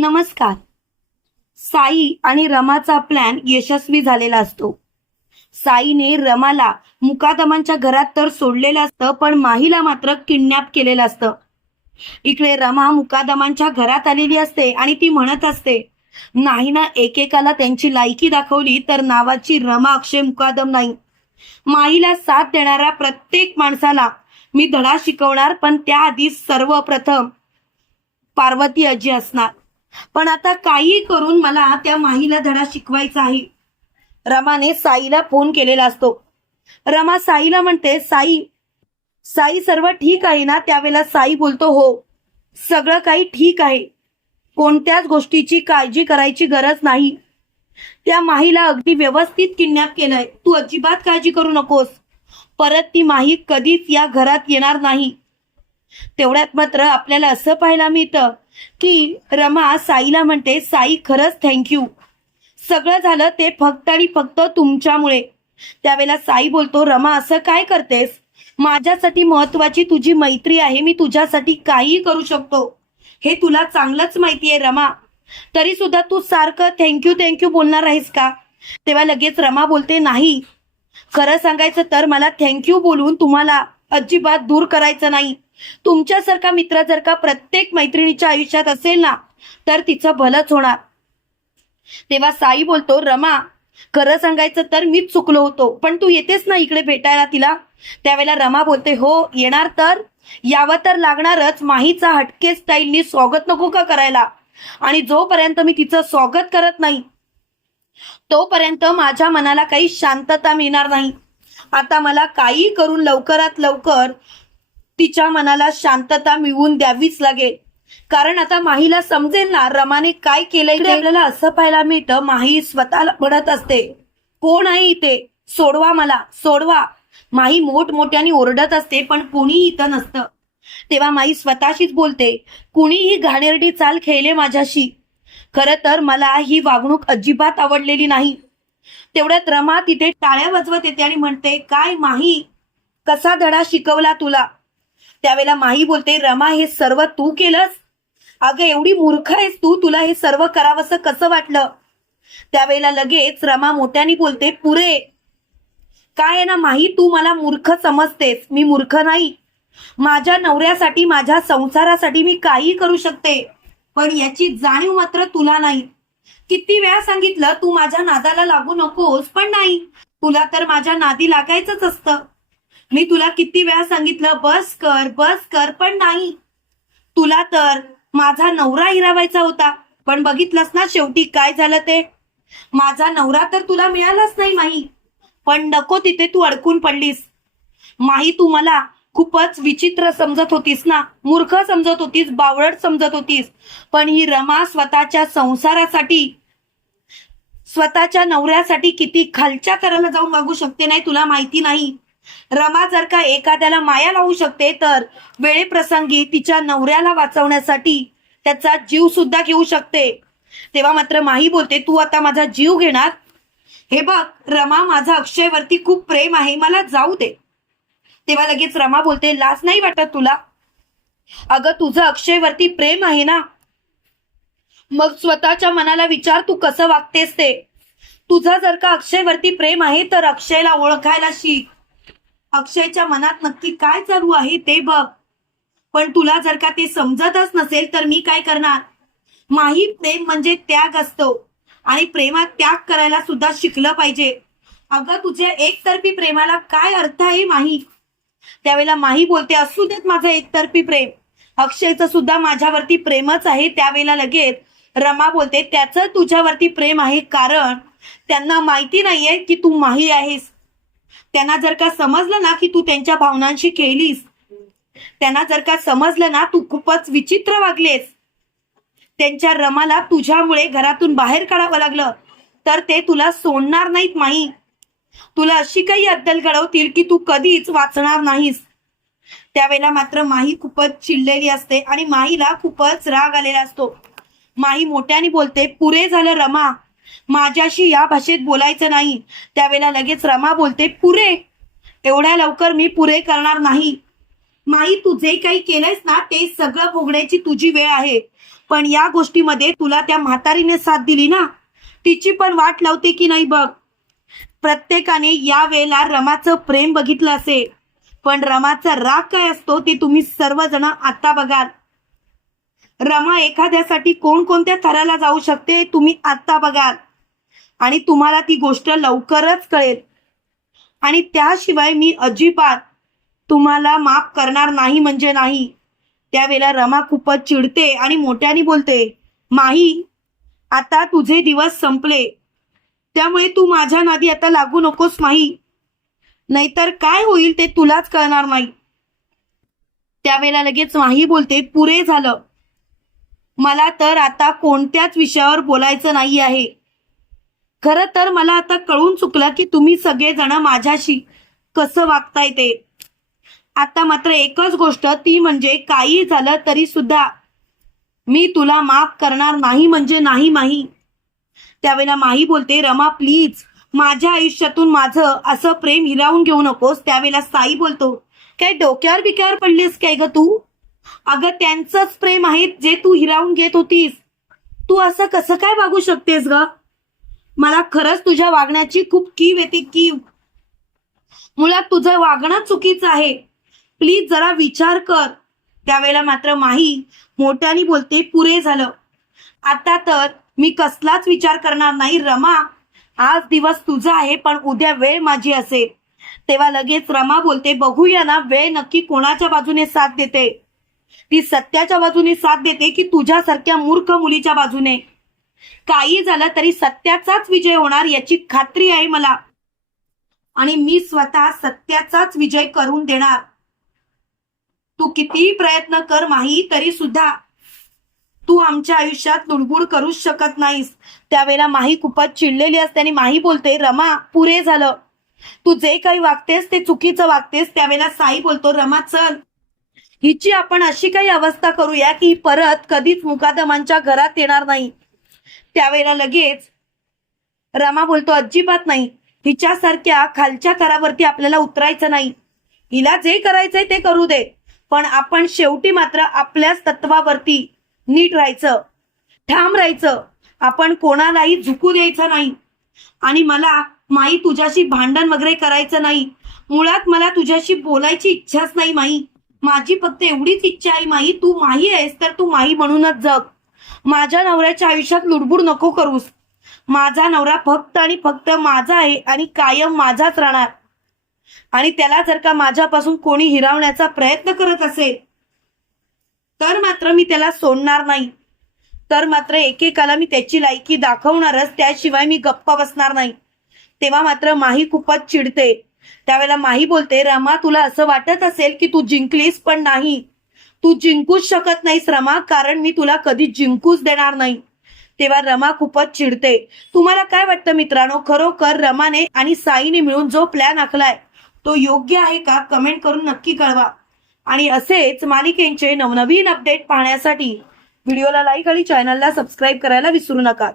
नमस्कार. साई आणि रमाचा प्लॅन यशस्वी झालेला असतो. साईने रमाला मुकादमांच्या घरात तर सोडलेलं असतं पण माहीला मात्र किडनॅप केलेलं असतं. इकडे रमा मुकादमांच्या घरात आलेली असते आणि ती म्हणत असते नाही ना एकेकाला त्यांची लायकी दाखवली तर नावाची रमा अक्षय मुकादम नाही. माईला साथ देणाऱ्या प्रत्येक माणसाला मी धडा शिकवणार पण त्याआधी सर्वप्रथम पार्वती अजी असणार. पण आता काही करून मला त्या माहीला धडा शिकवायचा आहे. रमाने साईला फोन केलेला असतो. रमा साईला म्हणते साई साई सर्व ठीक आहे ना? त्यावेळेला साई बोलतो हो सगळं काही ठीक आहे. कोणत्याच गोष्टीची काळजी करायची गरज नाही. त्या माहीला अगदी व्यवस्थित किडनॅप केलंय. तू अजिबात काळजी करू नकोस. परत ती माही कधीच या घरात येणार नाही. तेवढ्यात मात्र आपल्याला असं पाहायला मिळतं की रमा साईला म्हणते साई खरंच थँक्यू सगळं झालं ते फक्त आणि फक्त तुमच्यामुळे. त्यावेळेला साई बोलतो रमा असं काय करतेस? माझ्यासाठी महत्वाची तुझी मैत्री आहे मी तुझ्यासाठी काहीही करू शकतो. हे तुला चांगलंच माहिती आहे रमा. तरी सुद्धा तू सारखं थँक्यू थँक्यू बोलणार आहेस का? तेव्हा लगेच रमा बोलते नाही. खरं सांगायचं तर मला थँक्यू बोलून तुम्हाला अजिबात दूर करायचं नाही. तुमच्यासारखा मित्र जर का प्रत्येक मैत्रिणीच्या आयुष्यात असेल ना तर तिचं भलंच होणार. तेव्हा साई बोलतो रमा खरं सांगायचं तर मीच चुकलो होतो पण तू येतेस ना इकडे भेटायला तिला? त्यावेळेला रमा बोलते हो येणार तर. यावं तर लागणारच. माहीचा हटके स्टाईलनी स्वागत नको का करायला? आणि जोपर्यंत मी तिचं स्वागत करत नाही तोपर्यंत माझ्या मनाला काही शांतता मिळणार नाही. आता मला काही करून लवकरात लवकर तिच्या मनाला शांतता मिळवून द्यावीच लागेल. कारण आता माहीला समजेल ना रमाने काय केलंय आपल्याला असं पाहायला मिळतं माही स्वतःला म्हणत असते कोण आहे इथे? सोडवा मला सोडवा. माही मोठमोठ्याने ओरडत असते पण कोणीही इथं नसतं. तेव्हा माई स्वतःशीच बोलते कुणीही घाणेरडी चाल खेळले माझ्याशी. खरं तर मला ही वागणूक अजिबात आवडलेली नाही. तेवढ्यात रमा तिथे टाळ्या वाजवत येते आणि म्हणते काय माही? कसा धडा शिकवला तुला? त्यावेळेला माही बोलते रमा हे सर्व तू केलंस? अगं एवढी मूर्ख आहेस तू तुला हे सर्व करावंसं कसं वाटलं? त्यावेळेला लगेच रमा मोठ्याने बोलते पुरे काय आहे ना माही तू मला मूर्ख समजतेस. मी मूर्ख नाही. माझ्या नवऱ्यासाठी माझ्या संसारासाठी मी काही करू शकते पण याची जाणीव मात्र तुला नाही. किती वेळा सांगितलं तू माझ्या नादाला लागू नकोस पण नाही. तुला तर माझ्या नादी लागायचंच असतं. मी तुला किती वेळा सांगितलं बस कर बस कर पण नाही. तुला तर माझा नवरा हिरावायचा होता पण बघितलंस ना शेवटी काय झालं ते? माझा नवरा तर तुला मिळालाच नाही माही पण नको तिथे तू अडकून पडलीस. माही तू मला खूपच विचित्र समजत होतीस ना? मूर्ख समजत होतीस बावळट समजत होतीस. पण ही रमा स्वतःच्या संसारासाठी स्वतःच्या नवऱ्यासाठी किती खालच्या करायला जाऊन वागू शकते नाही तुला माहिती नाही? रमा जर का एखाद्याला माया लावू शकते तर वेळेप्रसंगी तिच्या नवऱ्याला वाचवण्यासाठी त्याचा जीव सुद्धा घेऊ शकते. तेव्हा मात्र माही बोलते तू आता माझा जीव घेणार? हे बघ रमा माझा अक्षयवरती खूप प्रेम आहे मला जाऊ दे. तेव्हा लगेच रमा बोलते लाज नाही वाटत तुला? अगं तुझं अक्षयवरती प्रेम आहे ना? मग स्वतःच्या मनाला विचार तू कसं वागतेस ते? तुझं जर का अक्षयवरती प्रेम आहे तर अक्षयला ओळखायला शिक. अक्षयच्या मनात नक्की काय चालू आहे ते बघ. पण तुला जर का ते समजतच नसेल तर मी काय करणार? माही प्रेम म्हणजे त्याग असतो. आणि प्रेमात त्याग करायला सुद्धा शिकलं पाहिजे. अगं तुझ्या एकतर्फी प्रेमाला काय अर्थ आहे माही? त्यावेळेला माही बोलते असू देत माझं एकतर्फी प्रेम. अक्षयचं सुद्धा माझ्यावरती प्रेमच आहे. त्यावेळेला लगेच रमा बोलते त्याचं तुझ्यावरती प्रेम आहे कारण त्यांना माहिती नाहीये की तू माही आहेस. त्यांना जर का समजलं ना की तू त्यांच्या भावनांशी खेळलीस त्यांना जर का समजलं ना तू खूपच विचित्र वागलेस. त्यांच्या रमाला तुझ्यामुळे घरातून बाहेर काढावं लागलं. तर ते तुला सोडणार नाहीत माही. तुला अशी काही अद्दल घडवतील की तू कधीच वाचणार नाहीस. त्यावेळेला मात्र माही खूपच चिडलेली असते आणि माहीला खूपच राग आलेला असतो. माही मोठ्याने बोलते पुरे झालं रमा. माझ्याशी या भाषेत बोलायचं नाही. त्यावेळेला लगेच रमा बोलते पुरे. एवढ्या लवकर मी पुरे करणार नाही. माही तू जे काही केलंयस ना ते सगळं भोगण्याची तुझी वेळ आहे. पण या गोष्टीमध्ये तुला त्या म्हातारीने साथ दिली ना. तिची पण वाट लावते की नाही बघ. प्रत्येकाने या वेळेला रमाचं प्रेम बघितलं असेल. पण रमाचा राग काय असतो ते तुम्ही सर्वजण आता बघाल. रमा एखाद्यासाठी कोणकोणत्या थराला जाऊ शकते तुम्ही आता बघाल. आणि तुम्हाला ती गोष्ट लवकरच कळेल. आणि त्याशिवाय मी अजिबात तुम्हाला माफ करणार नाही म्हणजे नाही. त्यावेळेला रमा खूपच चिडते आणि मोठ्याने बोलते माही आता तुझे दिवस संपले. त्यामुळे तू माझ्या नादी आता लागू नकोस माही नाहीतर काय होईल ते तुलाच कळणार नाही त्यावेळेला लगेच माही बोलते पुरे झालं. मला तर आता कोणत्याच विषयावर बोलायचं नाही आहे. खरं तर मला आता कळून चुकलं की तुम्ही सगळेजण माझ्याशी कसं वागताय ते. आता मात्र एकच गोष्ट ती म्हणजे काही झालं तरी सुद्धा मी तुला माफ करणार नाही म्हणजे नाही माही त्यावेळेला माही बोलते रमा प्लीज माझ्या आयुष्यातून माझं असं प्रेम हिरावून घेऊ नकोस. त्यावेळेला साई बोलतो काय डोक्यावर बिक्यावर पडलीस काय ग तू? अगं त्यांचंच प्रेम आहे जे तू हिरावून घेत होतीस. तू असं कसं काय वागू शकतेस ग? मला खरंच तुझ्या वागण्याची खूप कीव येते कीव. मुळात तुझं वागणं चुकीचं आहे. प्लीज जरा विचार कर. त्यावेळेला मात्र माही मोठ्याने बोलते पुरे झालं. आता तर मी कसलाच विचार करणार नाही रमा. आज दिवस तुझा आहे पण उद्या वेळ माझी असेल. तेव्हा लगेच रमा बोलते बघूया ना वेळ नक्की कोणाच्या बाजूने साथ देते? ती सत्याच्या बाजूने साथ देते की तुझ्यासारख्या मूर्ख मुलीच्या बाजूने. काही झालं तरी सत्याचाच विजय होणार याची खात्री आहे मला. आणि मी स्वतः सत्याचाच विजय करून देणार. तू कितीही प्रयत्न कर माही तरी सुद्धा. तू आमच्या आयुष्यात लुडबुड करूच शकत नाहीस. त्यावेळेला माही खूपच चिडलेली असते आणि माही बोलते रमा पुरे झालं. तू जे काही वागतेस ते चुकीचं वागतेस. त्यावेळेला साई बोलतो रमा चल. हिची आपण अशी काही अवस्था करूया की परत कधीच मुकादमांच्या घरात येणार नाही. त्यावेळेला लगेच रमा बोलतो अजिबात नाही. हिच्यासारख्या खालच्या थरावरती आपल्याला उतरायचं नाही. हिला जे करायचंय ते करू दे. पण आपण शेवटी मात्र आपल्याच तत्वावरती नीट राहायचं ठाम राहायचं. आपण कोणालाही झुकू द्यायचं नाही. आणि मला माई तुझ्याशी भांडण वगैरे करायचं नाही. मुळात मला तुझ्याशी बोलायची इच्छाच नाही माई. माझी फक्त एवढीच इच्छा आहे माई तू माही आहेस तर तू माही म्हणूनच जग. माझ्या नवऱ्याच्या आयुष्यात लुडबुड नको करूस. माझा नवरा फक्त आणि फक्त माझा आहे आणि कायम माझाच राहणार. आणि त्याला जर का माझ्यापासून कोणी हिरावण्याचा प्रयत्न करत असेल तर मात्र मी त्याला सोडणार नाही. तर मात्र एकेकाला मी त्याची लायकी दाखवणारच त्याशिवाय मी गप्पा बसणार नाही. तेव्हा मात्र माही खूपच चिडते. त्यावेळेला माही बोलते रमा तुला असं वाटत असेल की तू जिंकलीस पण नाही. तू जिंकूच शकत नाहीस रमा कारण मी तुला कधी जिंकूच देणार नाही. तेव्हा रमा खूपच चिडते. तुम्हाला काय वाटतं मित्रांनो? खरोखर रमाने आणि साईने मिळून जो प्लॅन आखलाय तो योग्य आहे का? कमेंट करून नक्की कळवा. आणि असेच मालिकेंचे नवनवीन अपडेट पाहण्यासाठी व्हिडिओला लाईक आणि चॅनलला सबस्क्राईब करायला विसरू नका.